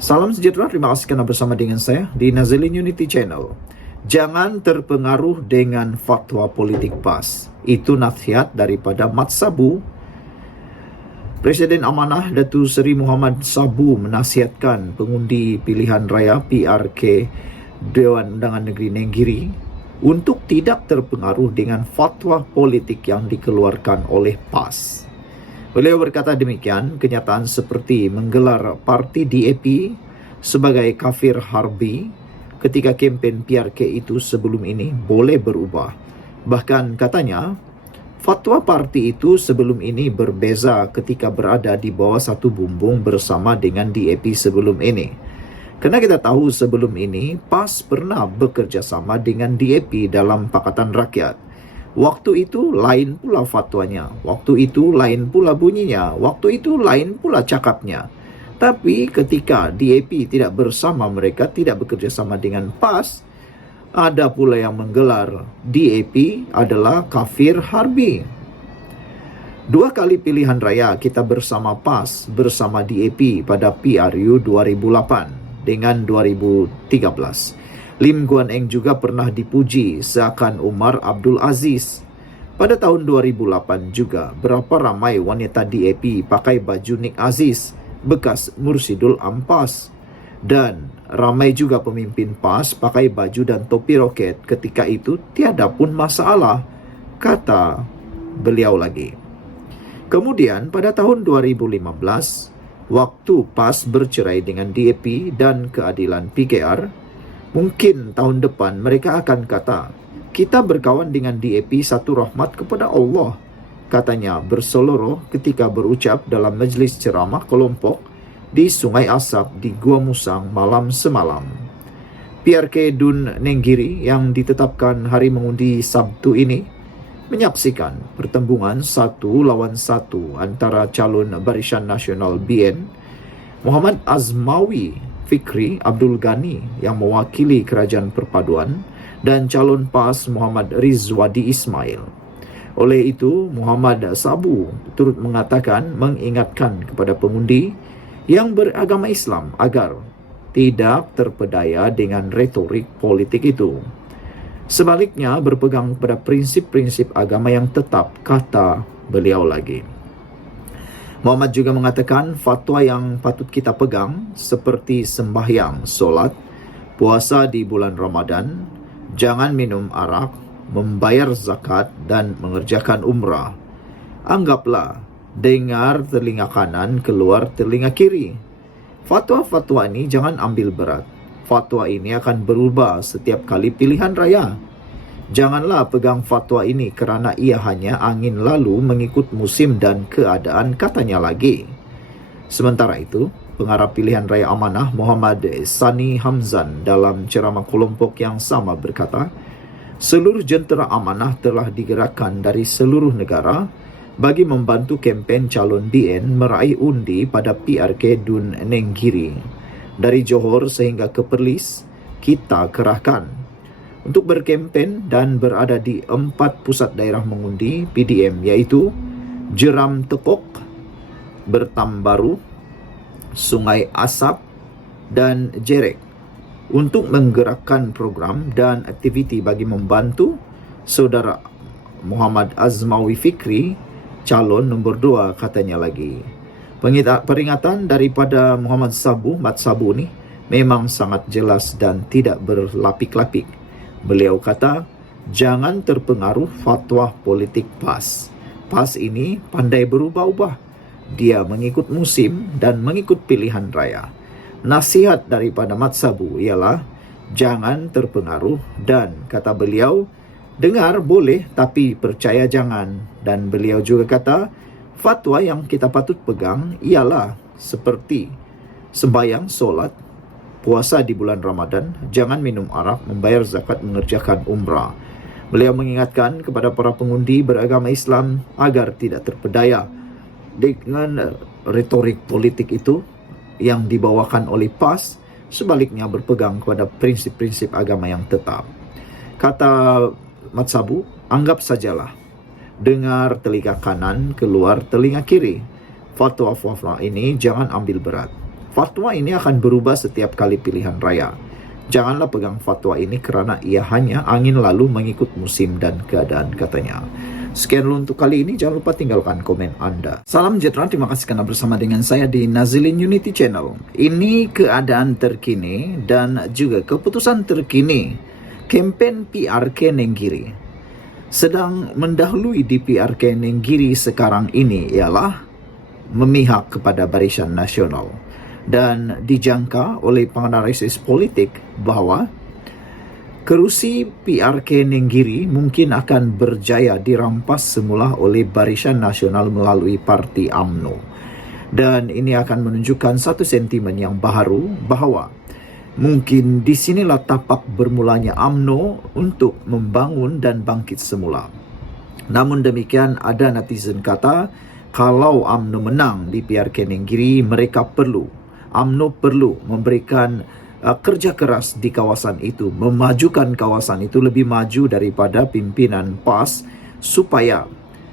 Salam sejahtera, terima kasih kerana bersama dengan saya di Nazilin Unity Channel. Jangan terpengaruh dengan fatwa politik PAS. Itu nasihat daripada Mat Sabu. Presiden Amanah Datuk Seri Muhammad Sabu menasihatkan pengundi pilihan raya PRK Dewan Undangan Negeri Nenggiri untuk tidak terpengaruh dengan fatwa politik yang dikeluarkan oleh PAS. Beliau berkata demikian, kenyataan seperti menggelar parti DAP sebagai kafir harbi ketika kempen PRK itu sebelum ini boleh berubah. Bahkan katanya, fatwa parti itu sebelum ini berbeza ketika berada di bawah satu bumbung bersama dengan DAP sebelum ini. Kerana kita tahu sebelum ini, PAS pernah bekerjasama dengan DAP dalam Pakatan Rakyat. Waktu itu lain pula fatwanya, waktu itu lain pula bunyinya, waktu itu lain pula cakapnya. Tapi ketika DAP tidak bersama mereka, tidak bekerjasama dengan PAS, ada pula yang menggelar DAP adalah kafir harbi. 2 kali pilihan raya kita bersama PAS, bersama DAP pada PRU 2008 dengan 2013. Lim Guan Eng juga pernah dipuji seakan Umar Abdul Aziz. Pada tahun 2008 juga, berapa ramai wanita DAP pakai baju Nik Aziz, bekas Mursidul Ampas. Dan ramai juga pemimpin PAS pakai baju dan topi roket ketika itu tiada pun masalah, kata beliau lagi. Kemudian pada tahun 2015, waktu PAS bercerai dengan DAP dan keadilan PKR, mungkin tahun depan mereka akan kata, kita berkawan dengan DAP satu rahmat kepada Allah, katanya berseloroh ketika berucap dalam majlis ceramah kelompok di Sungai Asap di Gua Musang malam semalam. PRK Dun Nenggiri yang ditetapkan hari mengundi Sabtu ini menyaksikan pertembungan 1 lawan 1 antara calon Barisan Nasional BN Muhammad Azmawi Fikri Abdul Ghani yang mewakili Kerajaan Perpaduan dan calon PAS Muhammad Rizwadi Ismail. Oleh itu, Muhammad Sabu turut mengingatkan kepada pengundi yang beragama Islam agar tidak terpedaya dengan retorik politik itu. Sebaliknya, berpegang pada prinsip-prinsip agama yang tetap, kata beliau lagi. Muhammad juga mengatakan fatwa yang patut kita pegang seperti sembahyang, solat, puasa di bulan Ramadan, jangan minum arak, membayar zakat dan mengerjakan umrah. Anggaplah dengar telinga kanan, keluar telinga kiri. Fatwa-fatwa ini jangan ambil berat. Fatwa ini akan berubah setiap kali pilihan raya. Janganlah pegang fatwa ini kerana ia hanya angin lalu mengikut musim dan keadaan, katanya lagi. Sementara itu, pengarah pilihan raya Amanah Muhammad Sani Hamzan dalam ceramah kelompok yang sama berkata, seluruh jentera Amanah telah digerakkan dari seluruh negara bagi membantu kempen calon BN meraih undi pada PRK Dun Nenggiri. Dari Johor sehingga ke Perlis, kita kerahkan untuk berkempen dan berada di 4 pusat daerah mengundi PDM, iaitu Jeram Tekok, Bertambaru, Sungai Asap dan Jerek, untuk menggerakkan program dan aktiviti bagi membantu saudara Muhammad Azmawi Fikri, calon nombor 2, katanya lagi. Peringatan daripada Muhammad Sabu, Mat Sabu ni memang sangat jelas dan tidak berlapik-lapik. Beliau kata, jangan terpengaruh fatwa politik PAS. PAS ini pandai berubah-ubah. Dia mengikut musim dan mengikut pilihan raya. Nasihat daripada Mat Sabu ialah, jangan terpengaruh dan, kata beliau, dengar boleh tapi percaya jangan. Dan beliau juga kata, fatwa yang kita patut pegang ialah seperti sembahyang, solat, puasa di bulan Ramadan, jangan minum arak, membayar zakat, mengerjakan umrah. Beliau mengingatkan kepada para pengundi beragama Islam agar tidak terpedaya dengan retorik politik itu yang dibawakan oleh PAS, sebaliknya berpegang kepada prinsip-prinsip agama yang tetap. Kata Mat Sabu, anggap sajalah, dengar telinga kanan, keluar telinga kiri. Fatwa-fatwa ini jangan ambil berat. Fatwa ini akan berubah setiap kali pilihan raya. Janganlah pegang fatwa ini kerana ia hanya angin lalu mengikut musim dan keadaan, katanya. Sekian dulu untuk kali ini. Jangan lupa tinggalkan komen anda. Salam sejahtera. Terima kasih kerana bersama dengan saya di Nazilin Unity Channel. Ini keadaan terkini dan juga keputusan terkini kempen PRK Nenggiri. Sedang mendahului di PRK Nenggiri sekarang ini ialah memihak kepada Barisan Nasional. Dan dijangka oleh penganalisis politik bahawa kerusi PRK Nenggiri mungkin akan berjaya dirampas semula oleh Barisan Nasional melalui Parti UMNO. Dan ini akan menunjukkan satu sentimen yang baharu bahawa mungkin di sinilah tapak bermulanya UMNO untuk membangun dan bangkit semula. Namun demikian, ada netizen kata kalau UMNO menang di PRK Nenggiri, UMNO perlu memberikan kerja keras di kawasan itu, memajukan kawasan itu lebih maju daripada pimpinan PAS supaya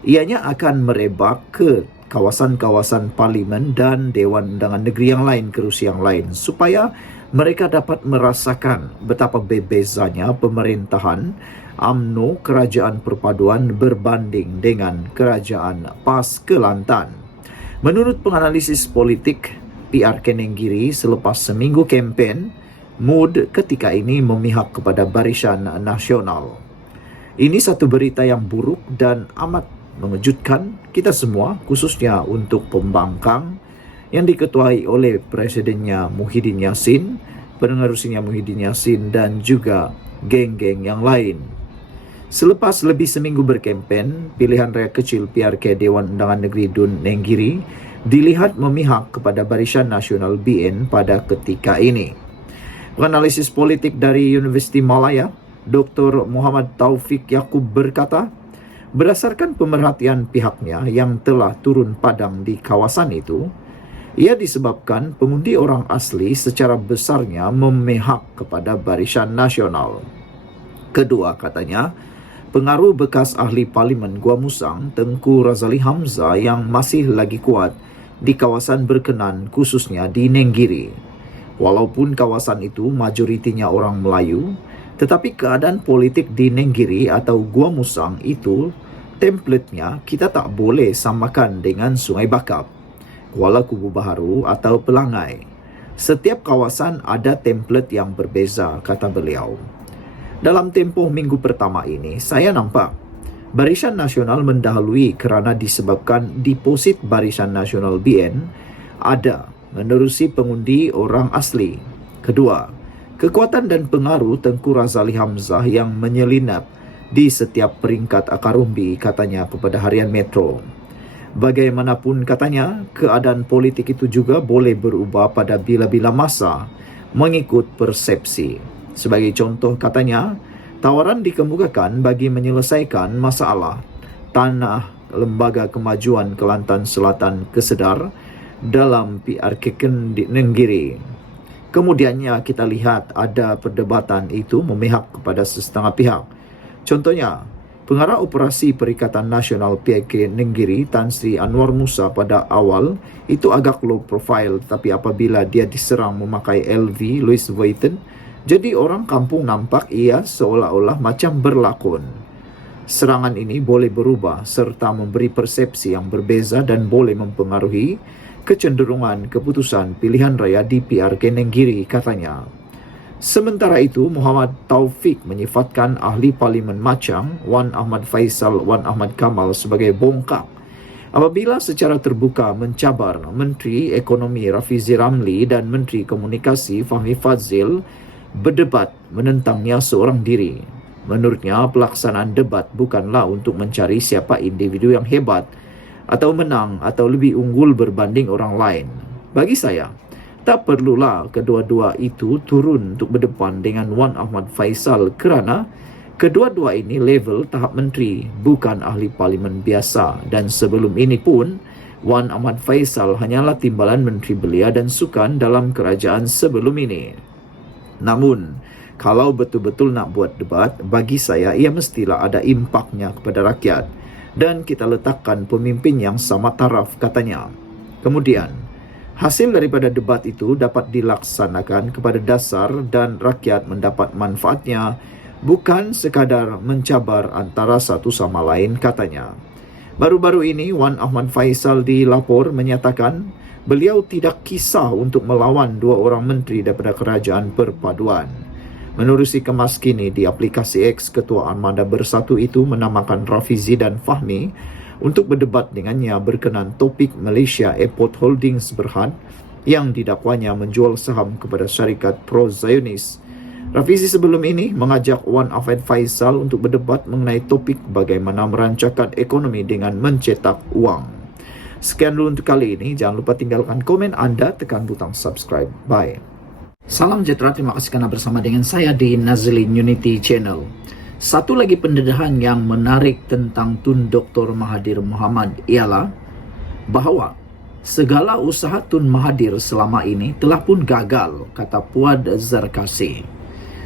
ianya akan merebak ke kawasan-kawasan parlimen dan Dewan Undangan Negeri yang lain, kerusi yang lain, supaya mereka dapat merasakan betapa berbezanya pemerintahan UMNO Kerajaan Perpaduan berbanding dengan Kerajaan PAS Kelantan. Menurut penganalisis politik PRK Nenggiri, selepas seminggu kempen, mood ketika ini memihak kepada Barisan Nasional. Ini satu berita yang buruk dan amat mengejutkan kita semua, khususnya untuk pembangkang yang diketuai oleh Presidennya Muhyiddin Yassin, penerusinya Muhyiddin Yassin dan juga geng-geng yang lain. Selepas lebih seminggu berkempen, pilihan raya kecil PRK Dewan Undangan Negeri Dun Nenggiri dilihat memihak kepada Barisan Nasional BN pada ketika ini. Penganalisis politik dari Universiti Malaya, Dr. Muhammad Taufik Yaakob berkata, berdasarkan pemerhatian pihaknya yang telah turun padang di kawasan itu, ia disebabkan pengundi orang asli secara besarnya memihak kepada Barisan Nasional. Kedua, katanya, pengaruh bekas ahli Parlimen Gua Musang, Tengku Razali Hamzah yang masih lagi kuat di kawasan berkenan, khususnya di Nenggiri. Walaupun kawasan itu majoritinya orang Melayu, tetapi keadaan politik di Nenggiri atau Gua Musang itu, templatenya kita tak boleh samakan dengan Sungai Bakap, Kuala Kubu Baharu atau Pelangai. Setiap kawasan ada templat yang berbeza, kata beliau. Dalam tempoh minggu pertama ini, saya nampak Barisan Nasional mendahului kerana disebabkan deposit Barisan Nasional BN ada menerusi pengundi orang asli. Kedua, kekuatan dan pengaruh Tengku Razali Hamzah yang menyelinap di setiap peringkat akar umbi, katanya kepada Harian Metro. Bagaimanapun, katanya, keadaan politik itu juga boleh berubah pada bila-bila masa mengikut persepsi. Sebagai contoh, katanya, tawaran dikemukakan bagi menyelesaikan masalah tanah Lembaga Kemajuan Kelantan Selatan Kesedar dalam PRK Nenggiri. Kemudiannya kita lihat ada perdebatan itu memihak kepada setengah pihak. Contohnya, Pengarah Operasi Perikatan Nasional PRK Nenggiri, Tan Sri Anwar Musa pada awal itu agak low profile, tetapi apabila dia diserang memakai LV Louis Vuitton, jadi orang kampung nampak ia seolah-olah macam berlakon. Serangan ini boleh berubah serta memberi persepsi yang berbeza dan boleh mempengaruhi kecenderungan keputusan pilihan raya di PRK Nenggiri, katanya. Sementara itu, Muhammad Taufik menyifatkan ahli Parlimen Machang, Wan Ahmad Faisal Wan Ahmad Kamal sebagai bongkak apabila secara terbuka mencabar Menteri Ekonomi Rafizi Ramli dan Menteri Komunikasi Fahmi Fadzil berdebat menentangnya seorang diri. Menurutnya, pelaksanaan debat bukanlah untuk mencari siapa individu yang hebat atau menang atau lebih unggul berbanding orang lain. Bagi saya, tak perlulah kedua-dua itu turun untuk berdepan dengan Wan Ahmad Faisal kerana kedua-dua ini level tahap menteri, bukan ahli parlimen biasa. Dan sebelum ini pun, Wan Ahmad Faisal hanyalah timbalan menteri belia dan sukan dalam kerajaan sebelum ini. Namun, kalau betul-betul nak buat debat, bagi saya ia mestilah ada impaknya kepada rakyat dan kita letakkan pemimpin yang sama taraf, katanya. Kemudian, Hasil daripada debat itu dapat dilaksanakan kepada dasar dan rakyat mendapat manfaatnya, bukan sekadar mencabar antara satu sama lain, katanya. Baru-baru ini, Wan Ahmad Faisal dilapor menyatakan beliau tidak kisah untuk melawan dua orang menteri daripada Kerajaan Perpaduan. Menerusi kemas kini di aplikasi X, Ketua Armada Bersatu itu menamakan Rafizi dan Fahmi untuk berdebat dengannya berkenaan topik Malaysia Airport Holdings Berhad yang didakwanya menjual saham kepada syarikat pro-Zionis. Rafizi sebelum ini mengajak Wan Ahmad Faisal untuk berdebat mengenai topik bagaimana merancangkan ekonomi dengan mencetak uang. Sekian dulu untuk kali ini. Jangan lupa tinggalkan komen anda, tekan butang subscribe. Bye. Salam sejahtera, terima kasih kerana bersama dengan saya di Nazilin Unity Channel. Satu lagi pendedahan yang menarik tentang Tun Dr. Mahathir Mohamad ialah bahawa segala usaha Tun Mahathir selama ini telah pun gagal, kata Puad Zarkasi.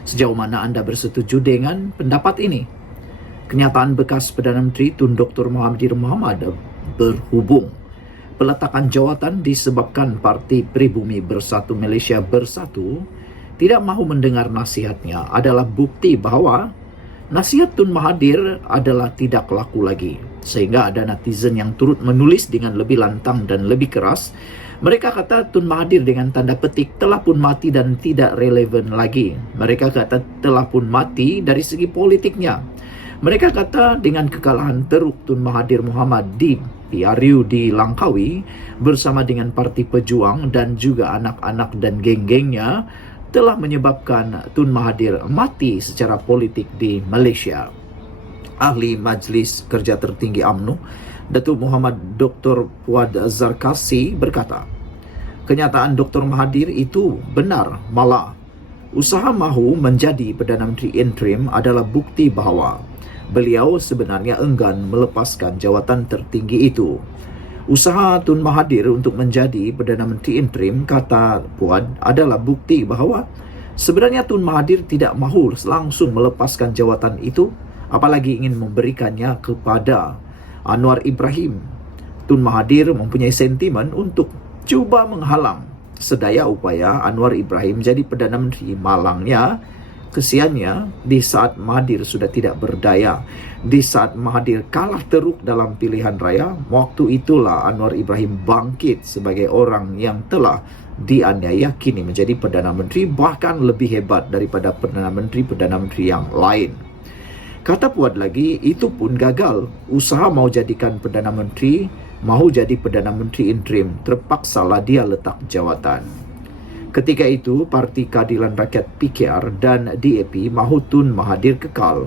Sejauh mana anda bersetuju dengan pendapat ini? Kenyataan bekas Perdana Menteri Tun Dr. Mahathir Mohamad berhubung peletakan jawatan disebabkan Parti Pribumi Bersatu Malaysia Bersatu tidak mahu mendengar nasihatnya adalah bukti bahawa nasihat Tun Mahathir adalah tidak laku lagi. Sehingga ada netizen yang turut menulis dengan lebih lantang dan lebih keras. Mereka kata Tun Mahathir dengan tanda petik telah pun mati dan tidak relevan lagi. Mereka kata telah pun mati dari segi politiknya. Mereka kata dengan kekalahan teruk Tun Mahathir Mohamad di PRU di Langkawi bersama dengan Parti Pejuang dan juga anak-anak dan geng-gengnya telah menyebabkan Tun Mahathir mati secara politik di Malaysia. Ahli Majlis Kerja Tertinggi UMNO, Datuk Muhammad Dr. Puad Zarkasi berkata, kenyataan Dr. Mahathir itu benar, malah usaha mahu menjadi Perdana Menteri interim adalah bukti bahawa beliau sebenarnya enggan melepaskan jawatan tertinggi itu. Usaha Tun Mahathir untuk menjadi Perdana Menteri interim, kata Puad, adalah bukti bahawa sebenarnya Tun Mahathir tidak mahu langsung melepaskan jawatan itu, apalagi ingin memberikannya kepada Anwar Ibrahim. Tun Mahathir mempunyai sentimen untuk cuba menghalang sedaya upaya Anwar Ibrahim jadi Perdana Menteri. Malangnya, kesiannya, di saat Mahathir sudah tidak berdaya, di saat Mahathir kalah teruk dalam pilihan raya, waktu itulah Anwar Ibrahim bangkit sebagai orang yang telah dianiaya kini menjadi Perdana Menteri, bahkan lebih hebat daripada Perdana Menteri yang lain. Kata Puad lagi, itu pun gagal. Usaha mau jadikan Perdana Menteri, mahu jadi Perdana Menteri interim, terpaksalah dia letak jawatan. Ketika itu, Parti Keadilan Rakyat PKR dan DAP mahu Tun Mahathir kekal.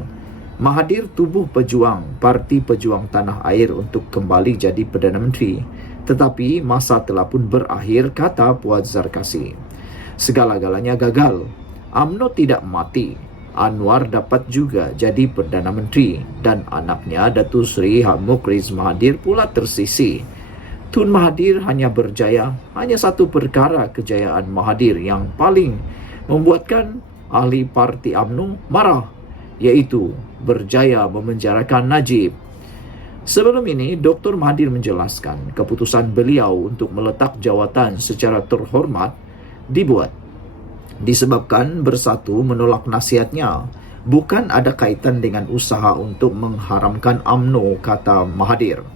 Mahathir tubuh pejuang Parti Pejuang Tanah Air untuk kembali jadi Perdana Menteri. Tetapi masa telah pun berakhir, kata Puad Zarkasi. Segala-galanya gagal. UMNO tidak mati. Anwar dapat juga jadi Perdana Menteri dan anaknya Datuk Seri Mukhriz Mahathir pula tersisih. Tun Mahathir hanya berjaya, hanya satu perkara kejayaan Mahathir yang paling membuatkan ahli Parti UMNO marah, iaitu berjaya memenjarakan Najib. Sebelum ini, Dr. Mahathir menjelaskan keputusan beliau untuk meletak jawatan secara terhormat dibuat disebabkan Bersatu menolak nasihatnya, bukan ada kaitan dengan usaha untuk mengharamkan UMNO, kata Mahathir.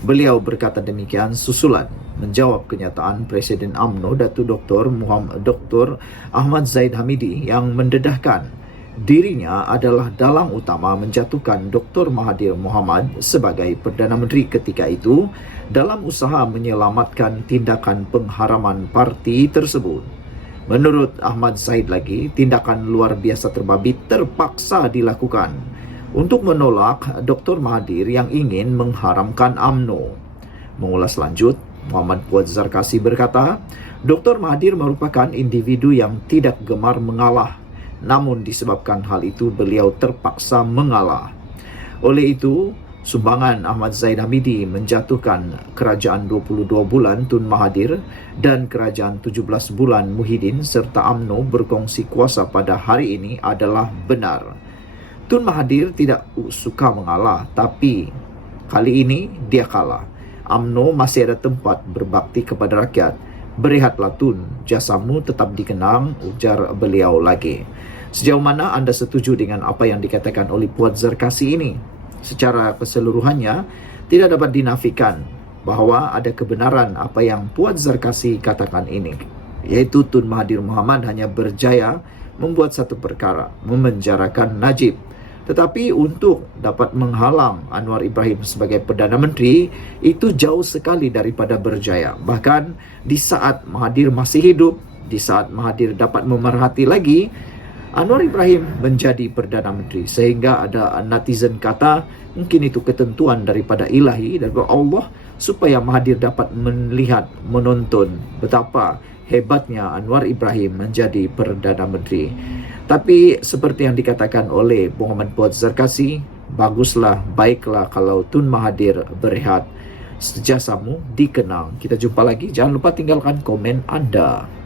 Beliau berkata demikian susulan menjawab kenyataan Presiden UMNO Datuk Dr. Ahmad Zahid Hamidi yang mendedahkan dirinya adalah dalang utama menjatuhkan Dr. Mahathir Mohamad sebagai Perdana Menteri ketika itu dalam usaha menyelamatkan tindakan pengharaman parti tersebut. Menurut Ahmad Zahid lagi, tindakan luar biasa terbabi terpaksa dilakukan untuk menolak Dr. Mahathir yang ingin mengharamkan UMNO. Mengulas lanjut, Muhammad Puad Zarkasi berkata, Dr. Mahathir merupakan individu yang tidak gemar mengalah, namun disebabkan hal itu beliau terpaksa mengalah. Oleh itu, sumbangan Ahmad Zahid Hamidi menjatuhkan kerajaan 22 bulan Tun Mahathir dan kerajaan 17 bulan Muhyiddin serta UMNO berkongsi kuasa pada hari ini adalah benar. Tun Mahathir tidak suka mengalah, tapi kali ini dia kalah. UMNO masih ada tempat berbakti kepada rakyat. Berehatlah Tun, jasamu tetap dikenang, ujar beliau lagi. Sejauh mana anda setuju dengan apa yang dikatakan oleh Puan Zarkasi ini? Secara keseluruhannya, tidak dapat dinafikan bahwa ada kebenaran apa yang Puan Zarkasi katakan ini, yaitu Tun Mahathir Mohamad hanya berjaya membuat satu perkara, memenjarakan Najib. Tetapi untuk dapat menghalang Anwar Ibrahim sebagai Perdana Menteri, itu jauh sekali daripada berjaya. Bahkan di saat Mahathir masih hidup, di saat Mahathir dapat memerhati lagi, Anwar Ibrahim menjadi Perdana Menteri. Sehingga ada netizen kata, mungkin itu ketentuan daripada ilahi, daripada Allah, supaya Mahathir dapat melihat, menonton betapa hebatnya Anwar Ibrahim menjadi Perdana Menteri. Tapi seperti yang dikatakan oleh Muhammad Fuad Zarkasi, baguslah, baiklah kalau Tun Mahathir berehat. Jasamu dikenang. Kita jumpa lagi. Jangan lupa tinggalkan komen Anda.